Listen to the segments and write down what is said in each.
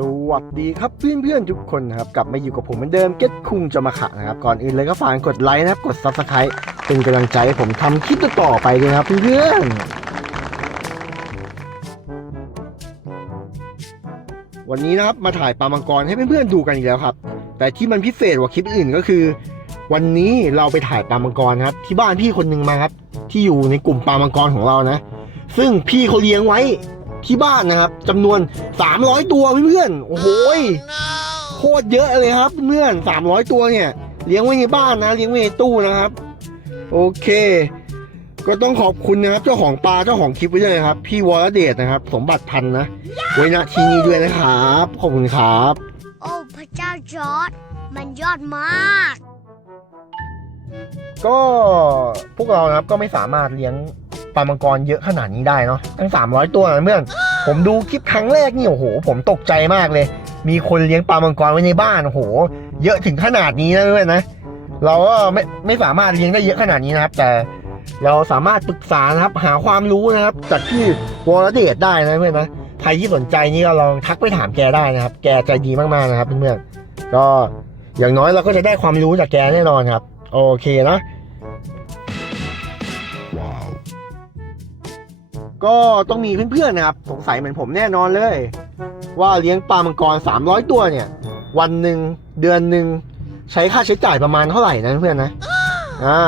สวัสดีครับเพื่อนๆทุกคนนะครับกลับมาอยู่กับผมเหมือนเดิมเก็ตคุงจะมาขะนะครับก่อนอื่นเลยก็ฝากกดไลค์นะครับกด subscribe เป็นกำลังใจให้ผมทำคลิปต่อไปด้วยนะครับเพื่อนๆวันนี้นะครับมาถ่ายปลามังกรให้เพื่อนๆดูกันอีกแล้วครับ แต่ที่มันพิเศษกว่าคลิปอื่นก็คือ วันนี้เราไปถ่ายปลามังกรครับ ที่บ้านพี่คนหนึ่งมาครับ ที่อยู่ในกลุ่มปลามังกรของเรานะ ซึ่งพี่เขาเลี้ยงไว้ ที่บ้านนะครับจำนวน 300 ตัวเพื่อนๆโอ้โหยโคตรเยอะเลยครับเพื่อน300 ตัวเนี่ย เลี้ยงไว้ในบ้านนะ เลี้ยงไว้ในตู้นะครับ โอเค ก็ต้องขอบคุณนะครับ เจ้าของปลาเจ้าของคลิปไว้ด้วยนะครับ พี่วรเดชนะครับ สมบัติพันธ์นะ ไว้ณที่นี้ด้วยนะครับ ขอบคุณครับ โอ้พระเจ้าจอร์ดมันยอดมาก ก็พวกเรานะครับก็ไม่สามารถเลี้ยงป ลามังกรเยอะขนาดนี้ได้เนาะตั้ง 300 ตัวนะเพื่อนผมดูคลิปครั้งแรกนี่โอ้โห ผมตกใจมากเลย มีคนเลี้ยงปลามังกรไว้ในบ้านโอ้โห เยอะถึงขนาดนี้นะเพื่อนนะเราก็ไม่ไม่สามารถเลี้ยงได้เยอะขนาดนี้นะครับ แต่เราสามารถปรึกษานะครับหาความรู้นะครับ จากที่วรเดชได้นะเพื่อนนะใครที่สนใจนี่ก็ลองทักไปถามแกได้นะครับ แกใจดีมากๆนะครับเพื่อนๆก็อย่างน้อยเราก็จะได้ความรู้จากแกแน่นอนครับ โอเคนะ ก็ต้องมีเพื่อนๆนะครับ สงสัยเหมือนผมแน่นอนเลย ว่าเลี้ยงปลามังกร 300 ตัวเนี่ย วันหนึ่งเดือนหนึ่งใช้ค่าใช้จ่ายประมาณเท่าไหร่นะเพื่อนนะอ่า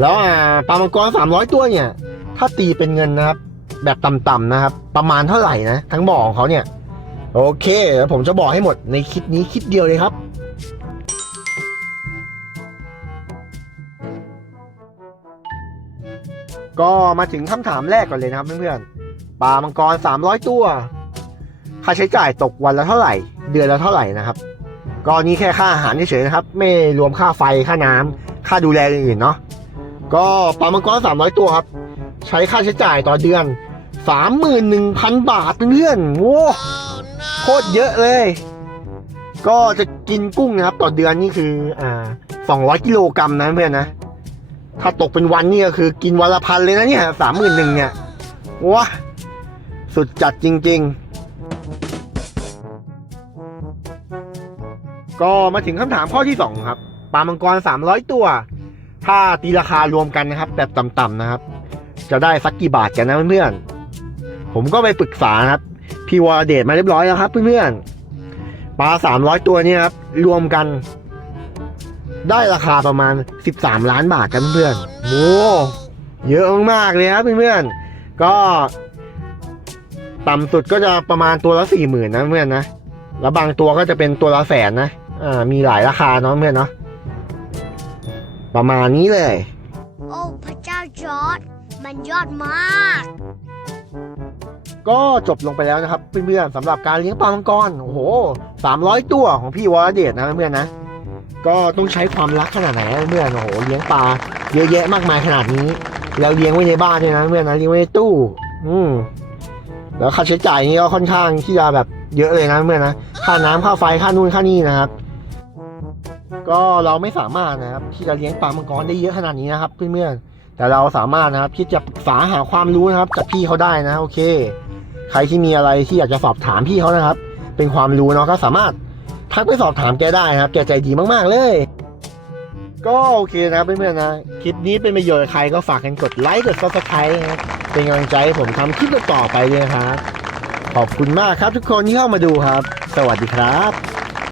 แล้วอ่าปลามังกร 300 ตัวเนี่ย ถ้าตีเป็นเงินนะครับ แบบต่ำๆนะครับ ประมาณเท่าไหร่นะทั้งบ่อของเขาเนี่ย โอเคเดี๋ยวผมจะบอกให้หมดในคลิปนี้คลิปเดียวเลยครับ ก็มาถึงคำถามแรกก่อนเลยนะครับเพื่อนๆปลามังกร 300 ตัว ค่าใช้จ่ายตกวันละเท่าไหร่ เดือนละเท่าไหร่นะครับ ก็นี่แค่ค่าอาหารเฉยๆนะครับ ไม่รวมค่าไฟค่าน้ำค่าดูแลอื่นๆเนาะก็ปลามังกร 300 ตัวครับ ใช้ค่าใช้จ่ายต่อเดือน 31,000 บาทเพื่อนๆโว้โคตรเยอะเลย ก็จะกินกุ้งนะครับ ต่อเดือนนี่คืออ่า200 กิโลกรัมนะเพื่อนนะ ถ้าตกเป็นวันนี่ก็คือกินวันละพันเลยนะเนี่ยสามหมื่นหนึ่งเนี่ยว้าสุดจัดจริง ๆ ก็มาถึงคำถามข้อที่สองครับปลามังกรสามร้อยตัว ถ้าตีราคารวมกันนะครับ แบบต่ำๆนะครับ จะได้สักกี่บาทกันนะเพื่อนๆผมก็ไปปรึกษานะครับ พี่วรเดชมาเรียบร้อยแล้วครับเพื่อนๆปลาสามร้อยตัวเนี่ยครับรวมกัน ได้ราคาประมาณ 13 ล้านบาทกันเพื่อนๆโอ้เยอะมากๆเลยครับเพื่อนๆก็ต่ำสุดก็จะประมาณตัวละสี่หมื่นนะเพื่อนนะแล้วบางตัวก็จะเป็นตัวละแสนนะอ่ามีหลายราคาเนาะเพื่อนเนาะประมาณนี้เลย โอ้พระเจ้าจอร์ดมันยอดมาก ก็จบลงไปแล้วนะครับเพื่อนๆสำหรับการเลี้ยงปลามังกรโอ้โห300ตัวของพี่วรเดชนะเพื่อนๆนะ ก็ต้องใช้ความรักขนาดไหนเพื่อนโอ้โหเลี้ยงปลาเยอะแยะมากมายขนาดนี้ แล้วเลี้ยงไว้ในบ้านด้วยนะเพื่อนนะเลี้ยงไว้ในตู้ อืมแล้วค่าใช้จ่ายนี่ก็ค่อนข้างที่จะแบบเยอะเลยนะเพื่อนนะค่าน้ำค่าไฟค่านู่นค่านี่นะครับ ก็เราไม่สามารถนะครับ ที่จะเลี้ยงปลามังกรได้เยอะขนาดนี้นะครับเพื่อนๆแต่เราสามารถนะครับที่จะปรึกษาหาความรู้นะครับจากพี่เขาได้นะ โอเค ใครที่มีอะไรที่อยากจะสอบถามพี่เขานะครับ เป็นความรู้เนาะก็สามารถ ทักไปสอบถามแกได้นะครับแกใจดีมากๆเลย ก็โอเคนะเพื่อนๆนะ คลิปนี้เป็นประโยชน์ใครก็ฝากกันกดไลค์กด subscribe นะครับเป็นกำลังใจให้ผมทำคลิปต่อไปด้วยครับ ขอบคุณมากครับทุกคนที่เข้ามาดูครับ สวัสดีครับ